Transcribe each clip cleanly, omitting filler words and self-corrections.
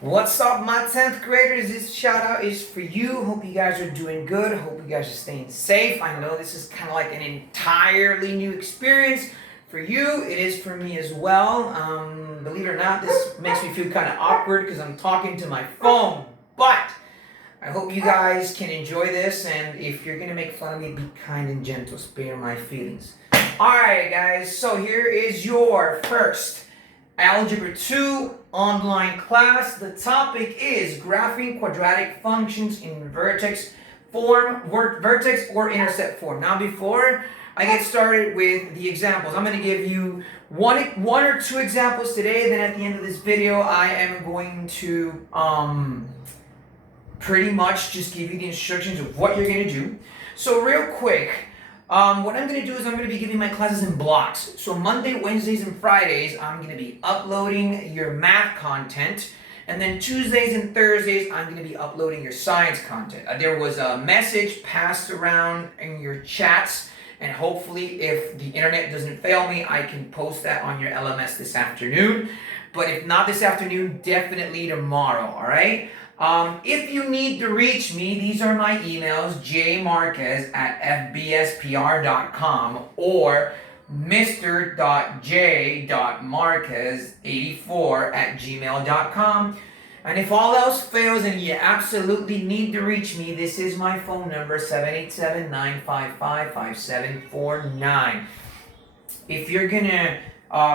What's up, my 10th graders? This shout out is for you. Hope you guys are doing good. Hope you guys are staying safe. I know this is kind of like an entirely new experience for you. It is for me as well. Believe it or not, this makes me feel kind of awkward because I'm talking to my phone. But I hope you guys can enjoy this. And if you're going to make fun of me, be kind and gentle. Spare my feelings. Alright, guys. So here is your first Algebra 2 online class. The topic is graphing quadratic functions in vertex form, vertex or intercept form. Now before I get started with the examples, I'm going to give you one or two examples today. Then at the end of this video, I am going to pretty much just give you the instructions of what you're going to do. So real quick, what I'm going to do is I'm going to be giving my classes in blocks. So Monday, Wednesdays, and Fridays, I'm going to be uploading your math content. And then Tuesdays and Thursdays, I'm going to be uploading your science content. There was a message passed around in your chats. And hopefully, if the internet doesn't fail me, I can post that on your LMS this afternoon. But if not this afternoon, definitely tomorrow, all right? If you need to reach me, these are my emails, jmarquez@fbspr.com or mr.j.marquez84@gmail.com. And if all else fails and you absolutely need to reach me, this is my phone number, 787-955-5749. If you're going to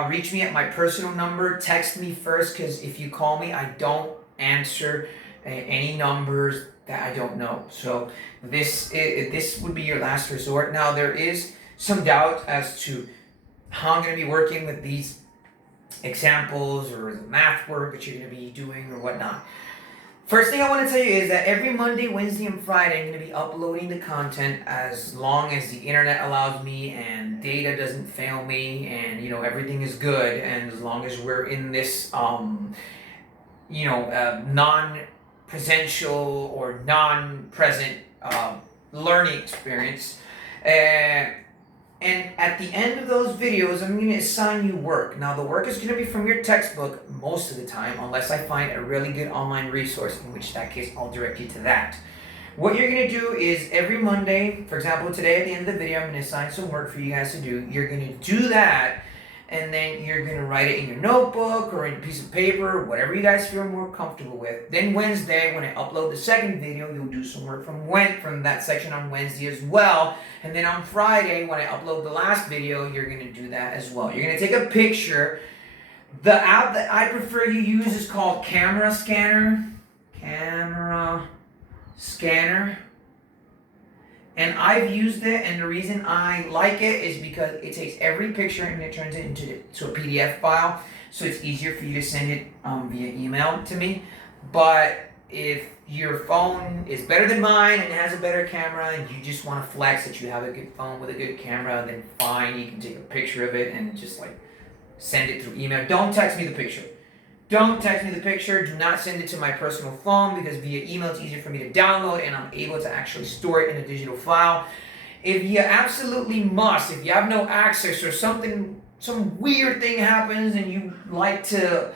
reach me at my personal number, text me first, because if you call me, I don't answer any numbers that I don't know. So this would be your last resort. Now there is some doubt as to how I'm going to be working with these examples or the math work that you're going to be doing or whatnot. First thing I want to tell you is that every Monday, Wednesday, and Friday I'm going to be uploading the content as long as the internet allows me and data doesn't fail me and everything is good, and as long as we're in this non-presential or non-present learning experience. And at the end of those videos, I'm going to assign you work. Now, the work is going to be from your textbook most of the time, unless I find a really good online resource, in which that case, I'll direct you to that. What you're going to do is every Monday, for example, today at the end of the video, I'm going to assign some work for you guys to do. You're going to do that, and then you're going to write it in your notebook or in a piece of paper, whatever you guys feel more comfortable with. Then Wednesday, when I upload the second video, you'll do some work from that section on Wednesday as well. And then on Friday, when I upload the last video, you're going to do that as well. You're going to take a picture. The app that I prefer you use is called Camera Scanner. And I've used it, and the reason I like it is because it takes every picture and it turns it into a PDF file, so it's easier for you to send it via email to me. But if your phone is better than mine and it has a better camera and you just want to flex that you have a good phone with a good camera, then fine, you can take a picture of it and just send it through email. Don't text me the picture. Don't text me the picture. Do not send it to my personal phone, because via email it's easier for me to download and I'm able to actually store it in a digital file. If you absolutely must, if you have no access or some weird thing happens and you like to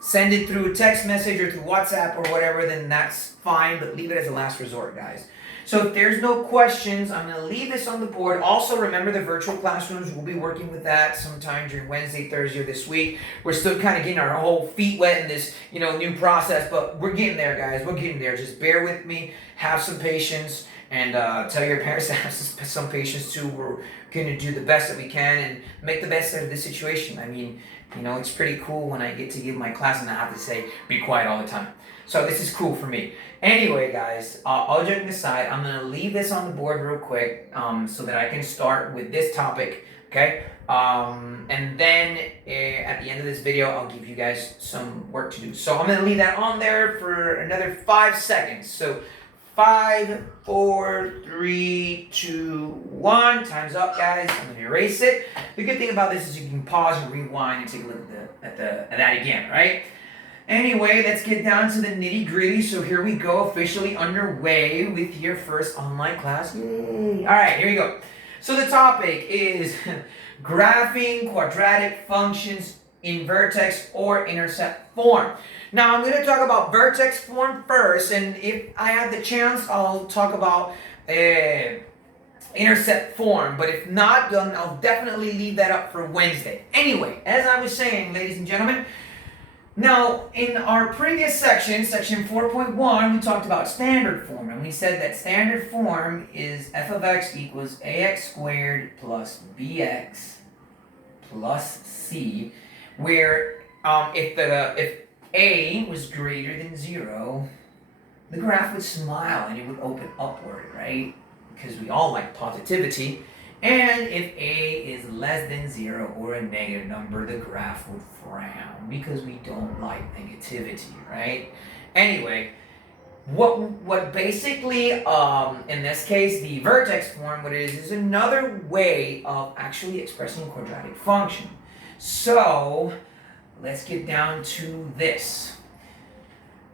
send it through a text message or through WhatsApp or whatever, then that's fine, but leave it as a last resort, guys. So if there's no questions, I'm going to leave this on the board. Also, remember the virtual classrooms. We'll be working with that sometime during Wednesday, Thursday, or this week. We're still kind of getting our whole feet wet in this, new process, but we're getting there, guys. We're getting there. Just bear with me. Have some patience, and tell your parents to have some patience too. We're going to do the best that we can and make the best out of this situation. I mean, it's pretty cool when I get to give my class and I have to say, be quiet all the time. So this is cool for me. Anyway, guys, all joking aside, I'm going to leave this on the board real quick so that I can start with this topic, okay? And then at the end of this video, I'll give you guys some work to do. So I'm going to leave that on there for another 5 seconds. So 5, 4, 3, 2, 1. Time's up, guys. I'm going to erase it. The good thing about this is you can pause and rewind and take a look at that again, right? Anyway, let's get down to the nitty-gritty. So here we go, officially underway with your first online class. Yay! All right, here we go. So the topic is graphing quadratic functions in vertex or intercept form. Now I'm going to talk about vertex form first, and if I have the chance, I'll talk about intercept form, but if not, then I'll definitely leave that up for Wednesday. Anyway, as I was saying, ladies and gentlemen, now in our previous section, section 4.1, we talked about standard form, and we said that standard form is f of x equals ax squared plus bx plus c, where if a was greater than 0, the graph would smile and it would open upward, right? Because we all like positivity. And if a is less than 0 or a negative number, the graph would frown because we don't like negativity, right? Anyway, what basically, in this case, the vertex form, what it is another way of actually expressing a quadratic function. So, let's get down to this.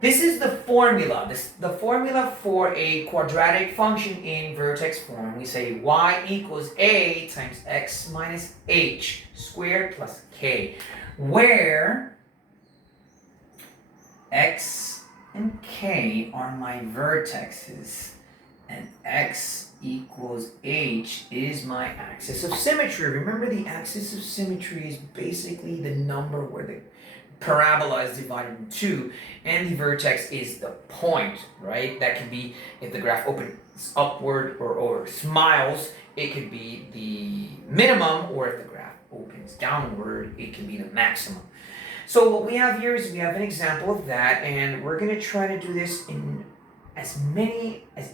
This is the formula. The formula for a quadratic function in vertex form. We say y equals a times x minus h squared plus k, where x and k are my vertexes, and x equals h is my axis of symmetry. Remember, the axis of symmetry is basically the number where the parabola is divided in two, and the vertex is the point, right? That can be, if the graph opens upward or smiles, it could be the minimum, or if the graph opens downward, it can be the maximum. So what we have here is we have an example of that, and we're going to try to do this in as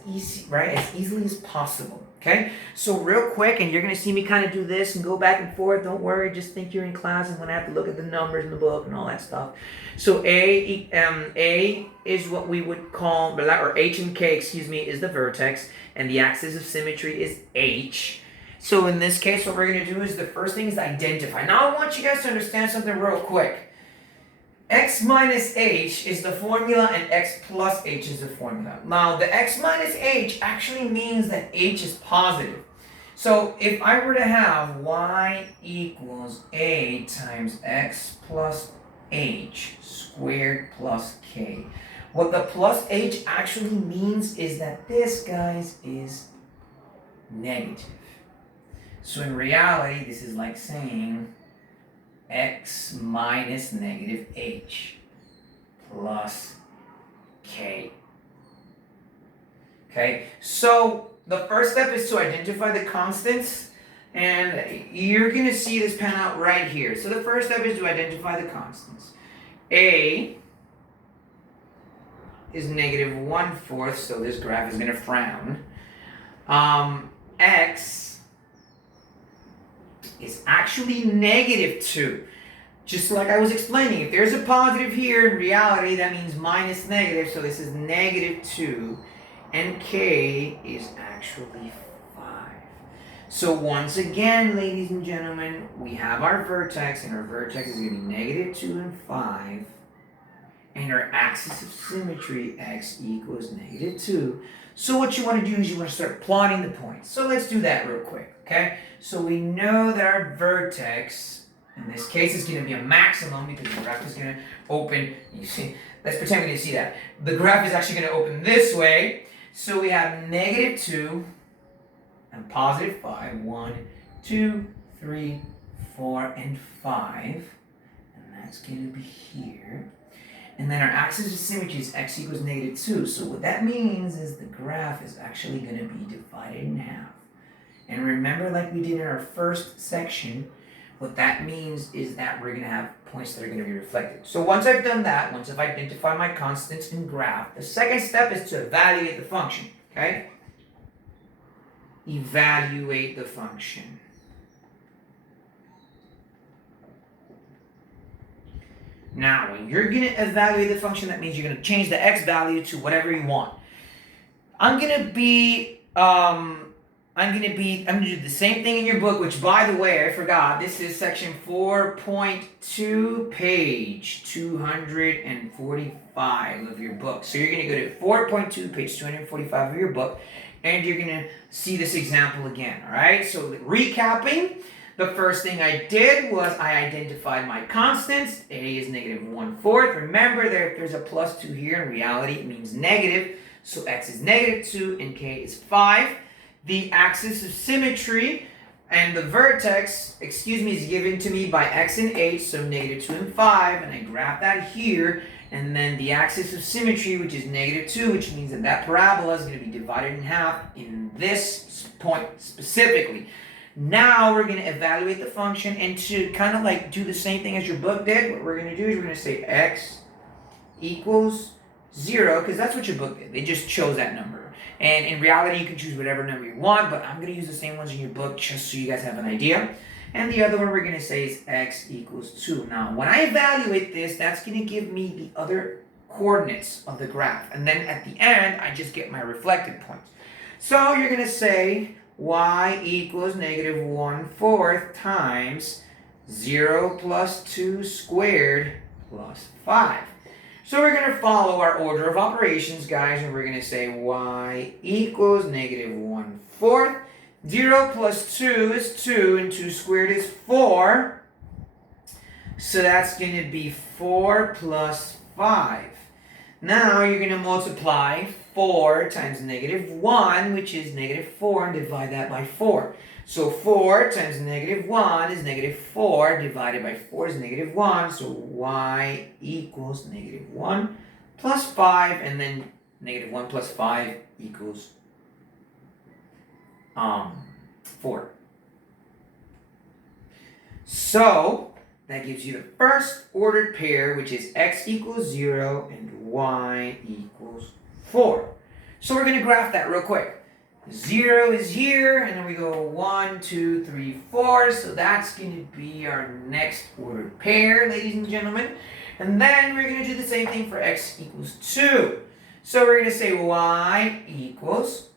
easily as possible. Okay, so real quick, and you're going to see me kind of do this and go back and forth. Don't worry, just think you're in class and when I have to look at the numbers in the book and all that stuff. So A is what we would call, or H and K, is the vertex, and the axis of symmetry is H. So in this case, what we're going to do is the first thing is identify. Now I want you guys to understand something real quick. X minus h is the formula and x plus h is the formula. Now the x minus h actually means that h is positive. So if I were to have y equals a times x plus h squared plus k, what the plus h actually means is that this, guys, is negative. So in reality, this is like saying x minus negative h plus k. Okay, so the first step is to identify the constants, and you're going to see this pan out right here. So the first step is to identify the constants. A is negative 1/4, so this graph is going to frown. X is actually negative 2. Just like I was explaining, if there's a positive here, in reality that means minus negative, so this is negative 2, and k is actually 5. So once again, ladies and gentlemen, we have our vertex, and our vertex is going to be negative 2 and 5, and our axis of symmetry, x equals negative 2. So what you want to do is you want to start plotting the points. So let's do that real quick, okay? So we know that our vertex, in this case, is going to be a maximum because the graph is going to open. You see, let's pretend we didn't see that. The graph is actually going to open this way. So we have negative 2 and positive 5. 1, 2, 3, 4, and 5. And that's going to be here. And then our axis of symmetry is x equals negative 2. So what that means is the graph is actually going to be divided in half. And remember, like we did in our first section, what that means is that we're going to have points that are going to be reflected. So once I've done that, once I've identified my constants in graph, the second step is to evaluate the function. Okay? Evaluate the function. Now, when you're going to evaluate the function, that means you're going to change the x value to whatever you want. I'm going to do the same thing in your book, which, by the way, I forgot. This is section 4.2, page 245 of your book. So you're going to go to 4.2, page 245 of your book, and you're going to see this example again, all right? So recapping, The first thing I did was I identified my constants. A is negative 1/4. Remember that if there's a plus 2 here, in reality it means negative. So x is negative 2 and k is 5. The axis of symmetry and the vertex, is given to me by x and h, so negative 2 and 5. And I graph that here. And then the axis of symmetry, which is negative 2, which means that that parabola is going to be divided in half in this point specifically. Now we're going to evaluate the function, and to kind of like do the same thing as your book did, what we're going to do is we're going to say x equals 0, because that's what your book did. They just chose that number. And in reality, you can choose whatever number you want, but I'm going to use the same ones in your book just so you guys have an idea. And the other one we're going to say is x equals 2. Now, when I evaluate this, that's going to give me the other coordinates of the graph. And then at the end, I just get my reflected points. So you're going to say y equals negative 1/4 times 0 plus 2 squared plus 5. So we're going to follow our order of operations, guys, and we're going to say y equals negative 1/4. 0 plus 2 is 2, and 2 squared is 4. So that's going to be 4 plus 5. Now you're going to multiply 4 times negative 1, which is negative 4, and divide that by 4. So 4 times negative 1 is negative 4, divided by 4 is negative 1. So y equals negative 1 plus 5, and then negative 1 plus 5 equals 4. So that gives you the first ordered pair, which is x equals 0 and y equals 4. So we're going to graph that real quick. 0 is here, and then we go 1, 2, 3, 4. So that's going to be our next ordered pair, ladies and gentlemen. And then we're going to do the same thing for x equals 2. So we're going to say y equals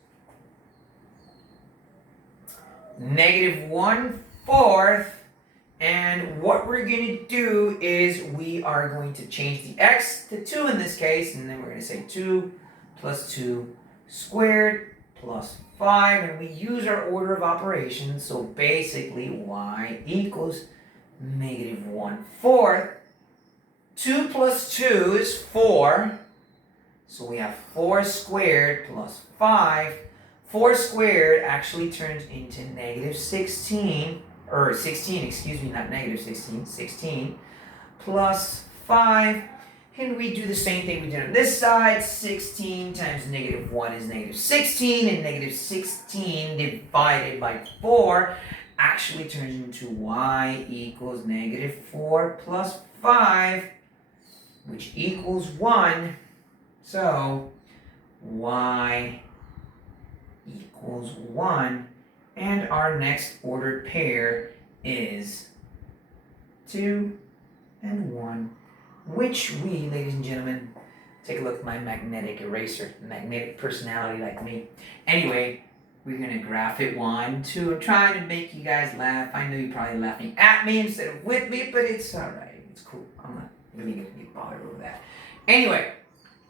negative 1/4, and what we're going to do is we are going to change the x to 2 in this case, and then we're going to say 2 plus 2 squared plus 5, and we use our order of operations, so basically y equals negative 1/4. 2 plus 2 is 4, so we have 4 squared plus 5. 4 squared actually turns into negative 16, or 16, not negative 16, 16 plus 5. And we do the same thing we did on this side. 16 times negative 1 is negative 16, and negative 16 divided by 4 actually turns into y equals negative 4 plus 5, which equals 1. So y equals 1, and our next ordered pair is 2 and 1, which we, ladies and gentlemen, take a look at my magnetic eraser, magnetic personality like me. Anyway, we're going to graph it 1, 2. I'm trying to make you guys laugh. I know you're probably laughing at me instead of with me, but it's alright. It's cool. I'm not really going to get bothered over that. Anyway,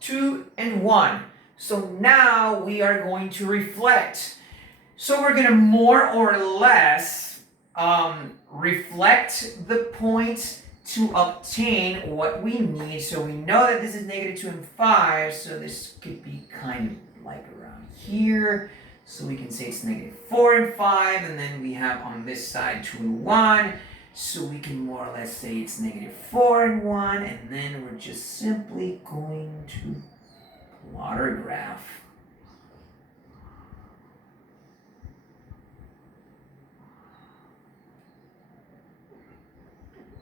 2 and 1. So now we are going to reflect. So we're going to more or less reflect the points to obtain what we need. So we know that this is negative 2 and 5, so this could be kind of like around here. So we can say it's negative 4 and 5, and then we have on this side 2 and 1. So we can more or less say it's negative 4 and 1, and then we're just simply going to plot our graph.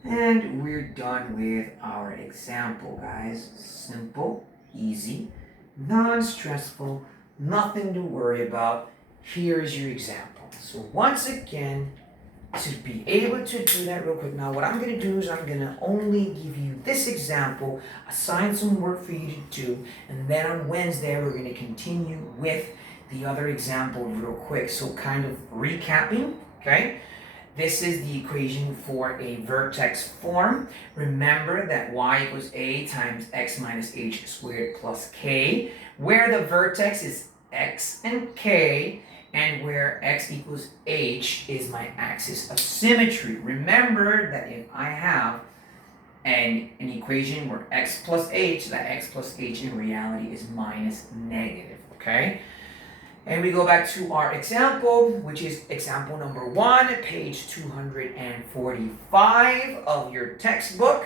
And we're done with our example, guys. Simple, easy, non-stressful, nothing to worry about. Here is your example. So once again, to be able to do that real quick, now what I'm going to do is I'm going to only give you this example, assign some work for you to do, and then on Wednesday we're going to continue with the other example real quick. So kind of recapping, okay? This is the equation for a vertex form. Remember that y equals a times x minus h squared plus k, where the vertex is x and k, and where x equals h is my axis of symmetry. Remember that if I have an equation where x plus h, that x plus h in reality is minus negative, okay? And we go back to our example, which is example number 1, page 245 of your textbook.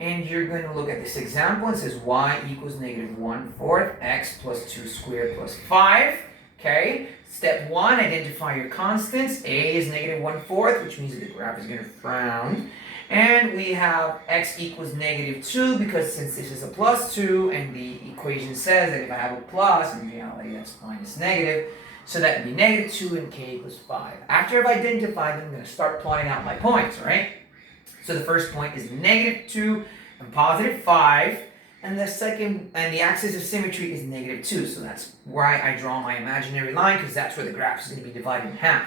And you're going to look at this example. It says y equals negative 1/4 x plus 2 squared plus 5. Okay, step 1, identify your constants. A is negative 1/4, which means that the graph is going to frown. And we have x equals negative 2 because since this is a plus 2 and the equation says that if I have a plus, in reality that's minus negative. So that would be negative 2 and k equals 5. After I've identified them, I'm going to start plotting out my points, all right? So the first point is negative 2 and positive 5. And the second, and the axis of symmetry is negative 2. So that's why I draw my imaginary line, because that's where the graph is going to be divided in half.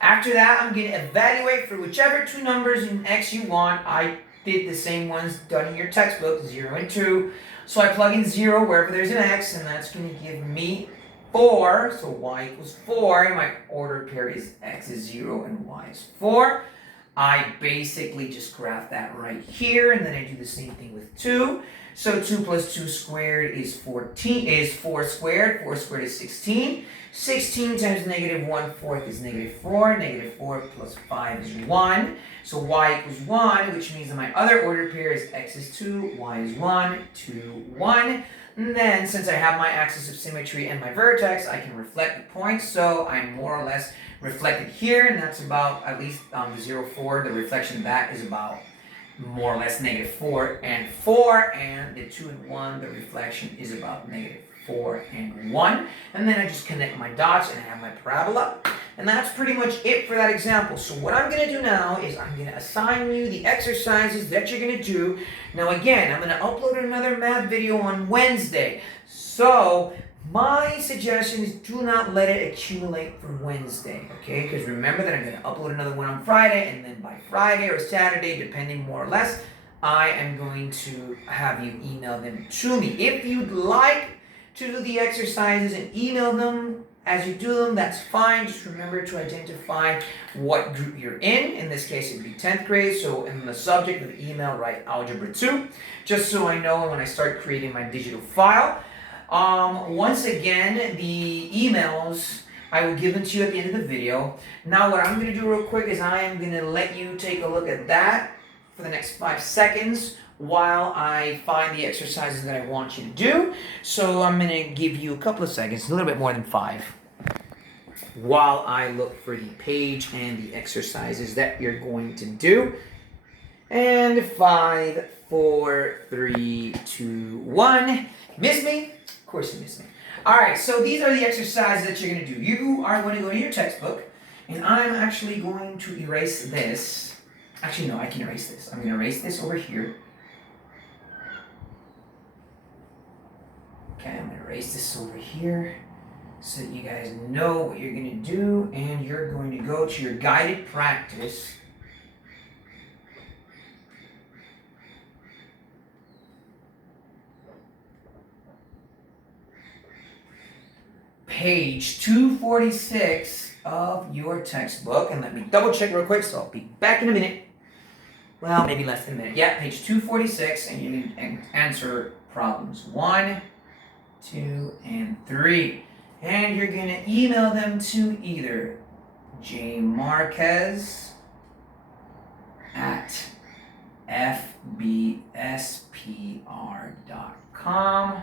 After that, I'm going to evaluate for whichever two numbers in x you want. I did the same ones done in your textbook, 0 and 2. So I plug in 0 wherever there's an x, and that's going to give me 4. So y equals 4. And my ordered pair is x is 0 and y is 4. I basically just graph that right here, and then I do the same thing with 2. So 2 plus 2 squared is 14, is 4 squared. 4 squared is 16. 16 times negative 1/4 is negative 4. Negative 4 plus 5 is 1. So y equals 1, which means that my other ordered pair is x is 2, y is 1, 2, 1. And then, since I have my axis of symmetry and my vertex, I can reflect the points. So I'm more or less reflected here, and that's about, at least the 0, 4, the reflection of that is about more or less negative 4 and 4, and the 2 and 1, the reflection is about negative 4 and 1. And then I just connect my dots and I have my parabola. And that's pretty much it for that example. So what I'm going to do now is I'm going to assign you the exercises that you're going to do. Now again, I'm going to upload another math video on Wednesday. So my suggestion is do not let it accumulate for Wednesday, okay? Because remember that I'm going to upload another one on Friday, and then by Friday or Saturday, depending more or less, I am going to have you email them to me. If you'd like to do the exercises and email them as you do them, that's fine. Just remember to identify what group you're in. In this case, it would be 10th grade. So in the subject of the email, write Algebra 2, just so I know when I start creating my digital file. Once again, the emails, I will give them to you at the end of the video. Now what I'm going to do real quick is I am going to let you take a look at that for the next 5 seconds while I find the exercises that I want you to do. So I'm going to give you a couple of seconds, a little bit more than 5, while I look for the page and the exercises that you're going to do. And 5, 4, 3, 2, 1. Miss me? Of course you miss me. Alright, so these are the exercises that you're going to do. You are going to go to your textbook, and I'm actually going to erase this. Actually, no, I can erase this. I'm going to erase this over here. Okay, I'm going to erase this over here so that you guys know what you're going to do, and you're going to go to your guided practice. Page 246 of your textbook, and let me double check real quick, so I'll be back in a minute. Well, maybe less than a minute. Yeah, page 246, and you can answer problems 1, 2, and 3. And you're going to email them to either jmarquez@fbspr.com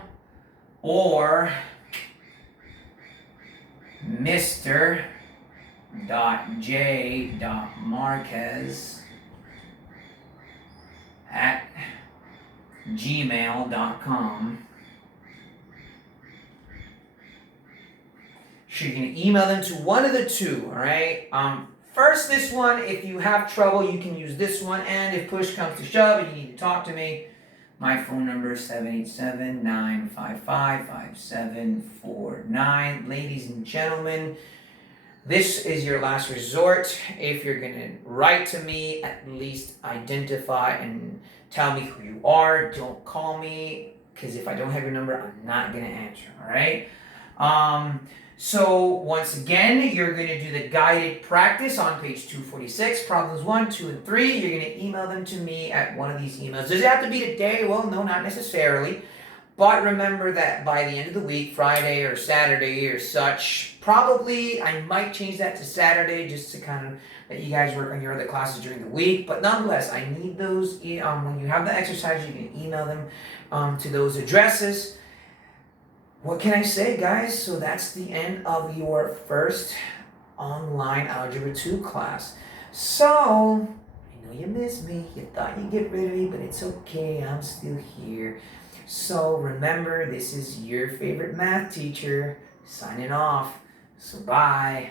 or mr.j.marquez@gmail.com. So you're going to email them to one of the two, all right? First, this one, if you have trouble, you can use this one. And if push comes to shove and you need to talk to me, my phone number is 787-955-5749. Ladies and gentlemen, this is your last resort. If you're going to write to me, at least identify and tell me who you are. Don't call me, because if I don't have your number, I'm not going to answer, all right? So once again, you're going to do the guided practice on page 246, problems 1, 2, and 3. You're going to email them to me at one of these emails. Does it have to be today? Well, no, not necessarily. But remember that by the end of the week, Friday or Saturday or such, probably I might change that to Saturday just to kind of let you guys work on your other classes during the week. But nonetheless, I need those. When you have the exercise, you can email them to those addresses. What can I say, guys? So that's the end of your first online Algebra 2 class. So, I know you missed me. You thought you'd get rid of me, but it's okay. I'm still here. So remember, this is your favorite math teacher signing off. So bye.